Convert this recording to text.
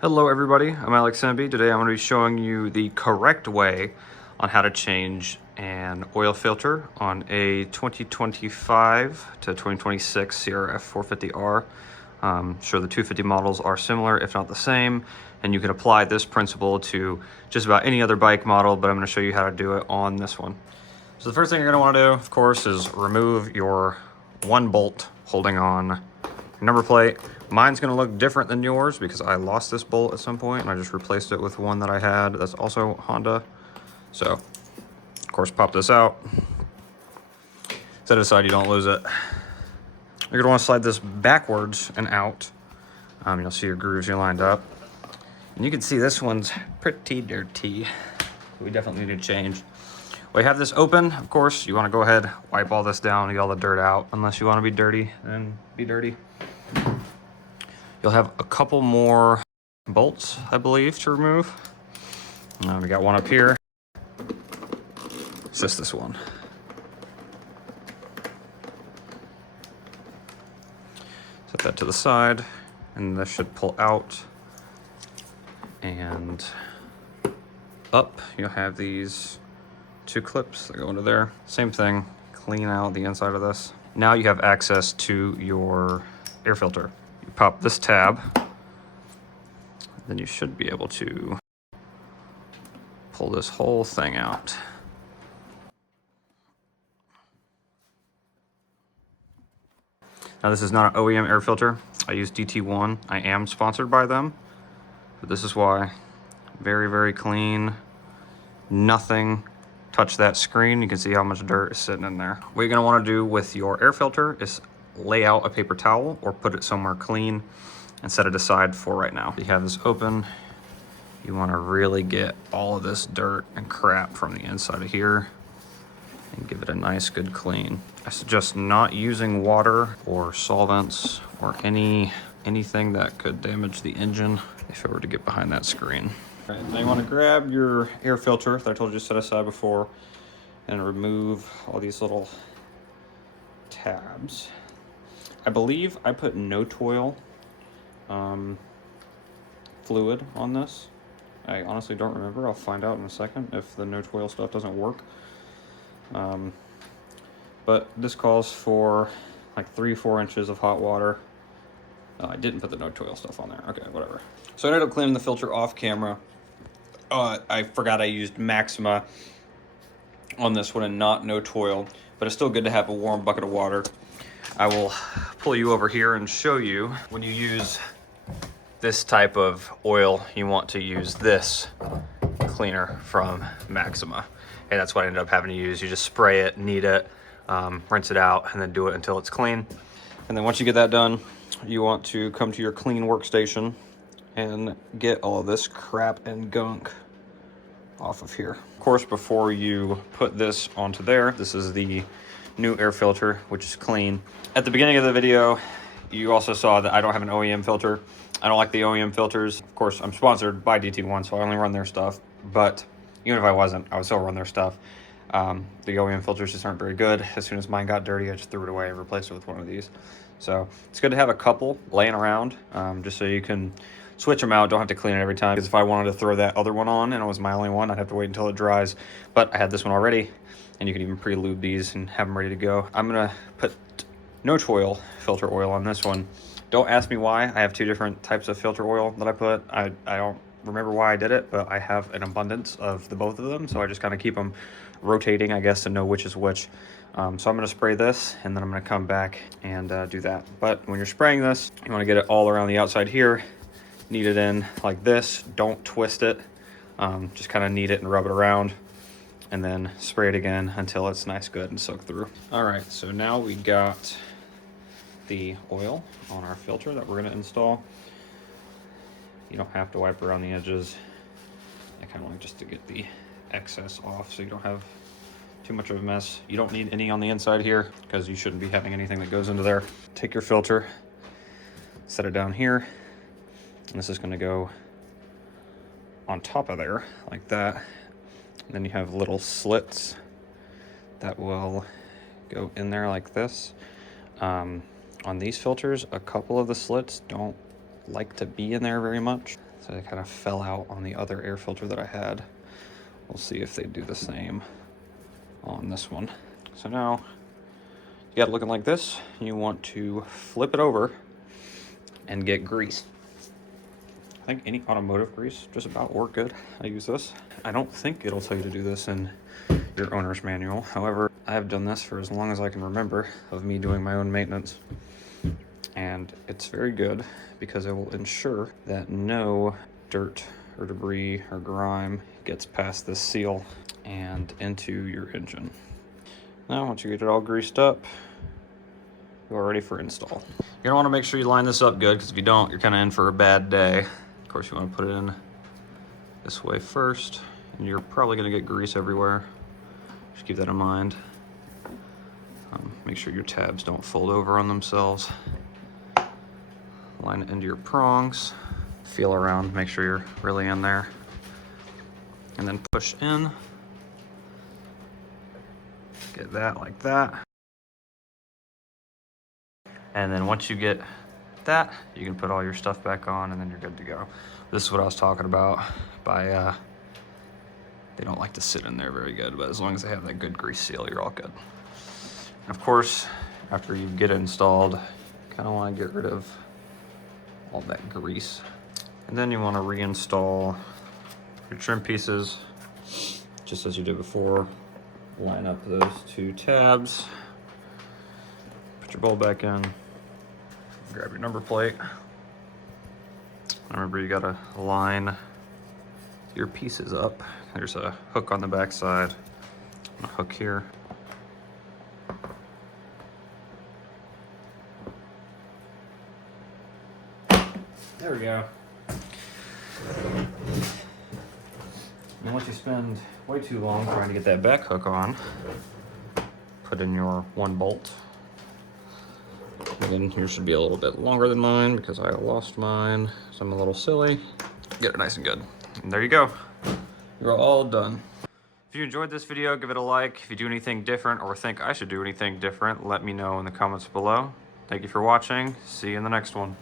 Hello everybody, I'm Alex Semby. Today I'm going to be showing you the correct way on how to change an oil filter on a 2025 to 2026 CRF450R. Sure, the 250 models are similar, if not the same, and you can apply this principle to just about any other bike model, but I'm going to show you how to do it on this one. So the first thing you're going to want to do, of course, is remove your one bolt holding on your number plate. Mine's going to look different than yours because I lost this bolt at some point and I just replaced it with one that I had that's also Honda. So, of course, pop this out. Set it aside, you don't lose it. You're going to want to slide this backwards and out. You'll see your grooves are lined up. And you can see this one's pretty dirty. We definitely need to change. Well, you have this open, of course, you want to go ahead, wipe all this down, get all the dirt out. Unless you want to be dirty, then be dirty. You'll have a couple more bolts, I believe, to remove. We got one up here. It's just this one. Set that to the side, and this should pull out. And up, you'll have these two clips that go into there. Same thing, clean out the inside of this. Now you have access to your air filter. You pop this tab, then you should be able to pull this whole thing out. Now this is not an OEM air filter. I use DT1. I am sponsored by them, but this is why. Very, very clean. Nothing touched that screen. You can see how much dirt is sitting in there. What you're gonna wanna do with your air filter is lay out a paper towel or put it somewhere clean and set it aside for right now. You have this open. You wanna really get all of this dirt and crap from the inside of here and give it a nice good clean. I suggest not using water or solvents or anything that could damage the engine if it were to get behind that screen. All right, now you want to grab your air filter that I told you to set aside before and remove all these little tabs. I believe I put no toil fluid on this. I honestly don't remember. I'll find out in a second if the no toil stuff doesn't work. But this calls for like 3-4 inches of hot water. I didn't put the no toil stuff on there. Okay, whatever. So I ended up cleaning the filter off camera. I forgot I used Maxima on this one and not no toil, but it's still good to have a warm bucket of water. I will pull you over here and show you when you use this type of oil, you want to use this cleaner from Maxima. And that's what I ended up having to use. You just spray it, knead it, rinse it out, and then do it until it's clean. And then once you get that done, you want to come to your clean workstation and get all of this crap and gunk off of here. Of course, before you put this onto there, this is the new air filter, which is clean. At the beginning of the video, you also saw that I don't have an OEM filter. I don't like the OEM filters. Of course, I'm sponsored by DT1, so I only run their stuff. But even if I wasn't, I would still run their stuff. The OEM filters just aren't very good. As soon as mine got dirty, I just threw it away and replaced it with one of these. So it's good to have a couple laying around, just so you can switch them out. Don't have to clean it every time, because if I wanted to throw that other one on and it was my only one, I'd have to wait until it dries. But I had this one already, and you can even pre-lube these and have them ready to go. I'm gonna put no toil filter oil on this one. Don't ask me why. I have two different types of filter oil that I put. I don't remember why I did it, but I have an abundance of the both of them, so I just kind of keep them rotating, I guess, to know which is which. So I'm going to spray this, and then I'm going to come back and do that. But when you're spraying this, you want to get it all around the outside here, knead it in like this. Don't twist it. Just kind of knead it and rub it around, and then spray it again until it's nice, good, and soaked through. All right, so now we got the oil on our filter that we're going to install. You don't have to wipe around the edges. I kind of like just to get the excess off so you don't have too much of a mess. You don't need any on the inside here because you shouldn't be having anything that goes into there. Take your filter, set it down here, and this is going to go on top of there like that. And then you have little slits that will go in there like this. On these filters, a couple of the slits don't like to be in there very much. So it kind of fell out on the other air filter that I had. We'll see if they do the same on this one. So now you got it looking like this. You want to flip it over and get grease. I think any automotive grease just about work good. I use this. I don't think it'll tell you to do this in your owner's manual. However, I have done this for as long as I can remember of me doing my own maintenance. And it's very good because it will ensure that no dirt or debris or grime gets past this seal and into your engine. Now, once you get it all greased up, you're ready for install. You're gonna wanna make sure you line this up good, because if you don't, you're kinda in for a bad day. Of course, you wanna put it in this way first, and you're probably gonna get grease everywhere. Just keep that in mind. Make sure your tabs don't fold over on themselves. Line it into your prongs. Feel around, make sure you're really in there. And then push in. Get that like that. And then once you get that, you can put all your stuff back on and then you're good to go. This is what I was talking about by, they don't like to sit in there very good, but as long as they have that good grease seal, you're all good. And of course, after you get it installed, you kind of want to get rid of all that grease. And then you want to reinstall your trim pieces, just as you did before. Line up those two tabs, put your bolt back in, grab your number plate. Remember, you gotta line your pieces up. There's a hook on the back side, and a hook here. There we go. And once you spend way too long trying to get that back hook on, put in your one bolt. Again, yours should be a little bit longer than mine because I lost mine, so I'm a little silly. Get it nice and good. And there you go. You're all done. If you enjoyed this video, give it a like. If you do anything different or think I should do anything different, let me know in the comments below. Thank you for watching. See you in the next one.